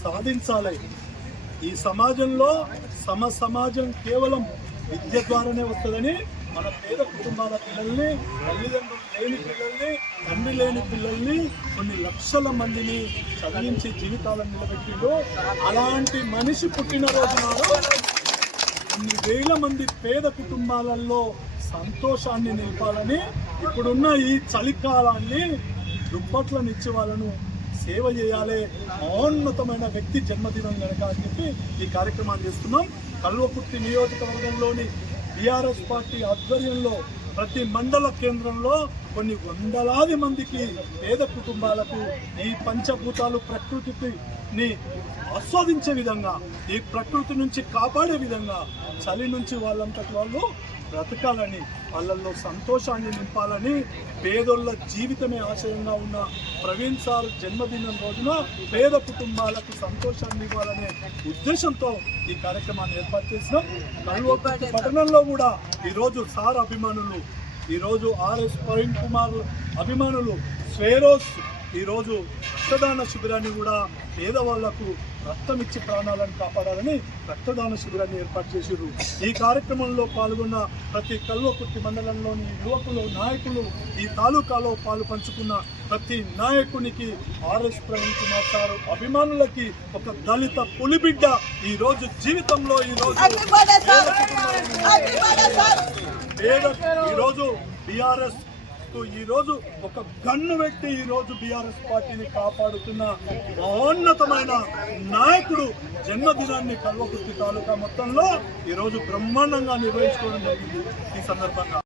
సాధించాలి. ఈ సమాజంలో సమ సమాజం కేవలం విద్య ద్వారానే వస్తుందని మన పేద కుటుంబాల పిల్లల్ని తల్లిదండ్రులు లేని పిల్లల్ని తండ్రి లేని పిల్లల్ని కొన్ని లక్షల మందిని చదివించి జీవితాలను నిలబెట్టిండు. అలాంటి మనిషి పుట్టినరోజు నాడు కొన్ని వేల మంది పేద కుటుంబాలలో సంతోషాన్ని నింపాలని ఇప్పుడున్న ఈ చలికాలాన్ని దుప్పట్లను ఇచ్చి వాళ్ళను సేవ చేయాలి మహోన్నతమైన వ్యక్తి జన్మదినం కనుక అని చెప్పి ఈ కార్యక్రమాన్ని చేస్తున్నాం. కల్వకుర్తి నియోజకవర్గంలోని బీఆర్ఎస్ పార్టీ ఆధ్వర్యంలో ప్రతి మండల కేంద్రంలో కొన్ని వందలాది మందికి పేద కుటుంబాలకు ఈ పంచభూతాలు ప్రకృతిని ఆస్వాదించే విధంగా ఈ ప్రకృతి నుంచి కాపాడే విధంగా చలి నుంచి వాళ్ళంతటి వాళ్ళు బ్రతకాలని వాళ్ళల్లో సంతోషాన్ని నింపాలని పేదోళ్ళ జీవితమే ఆశయంగా ఉన్న ప్రవీణ్ సార్ జన్మదినం రోజున పేద కుటుంబాలకు సంతోషాన్ని ఇవ్వాలనే ఉద్దేశంతో ఈ కార్యక్రమాన్ని ఏర్పాటు చేసినాం. కల్వకుర్తి పట్టణంలో కూడా ఈరోజు సార్ అభిమానులు ఈరోజు ఆర్ఎస్ ప్రవీణ్ కుమార్ అభిమానులు స్వేరోస్ ఈరోజు రక్తదాన శిబిరాన్ని కూడా పేదవాళ్ళకు రక్తం ఇచ్చి ప్రాణాలను కాపాడాలని రక్తదాన శిబిరాన్ని ఏర్పాటు చేశారు ఈ కార్యక్రమంలో పాల్గొన్న ప్రతి కల్వకుర్తి మండలంలోని యువకులు నాయకులు ఈ తాలూకాలో పాలు పంచుకున్న ప్రతి నాయకునికి ఆర్ఎస్ ప్రవీణ్ కుమార్ సార్ అభిమానులకి ఒక దళిత పులిబిడ్డ ఈ రోజు జీవితంలో ఈ రోజు పేద ఈరోజు బీఆర్ఎస్ ఈ రోజు ఒక గన్ను వ్యక్తి ఈరోజు బీఆర్ఎస్ పార్టీని కాపాడుతున్న మహోన్నతమైన నాయకుడు జన్మదినాన్ని కల్వకుర్తి తాలూకా మొత్తంలో ఈరోజు బ్రహ్మాండంగా నిర్వహించుకోవడం జరిగింది. ఈ సందర్భంగా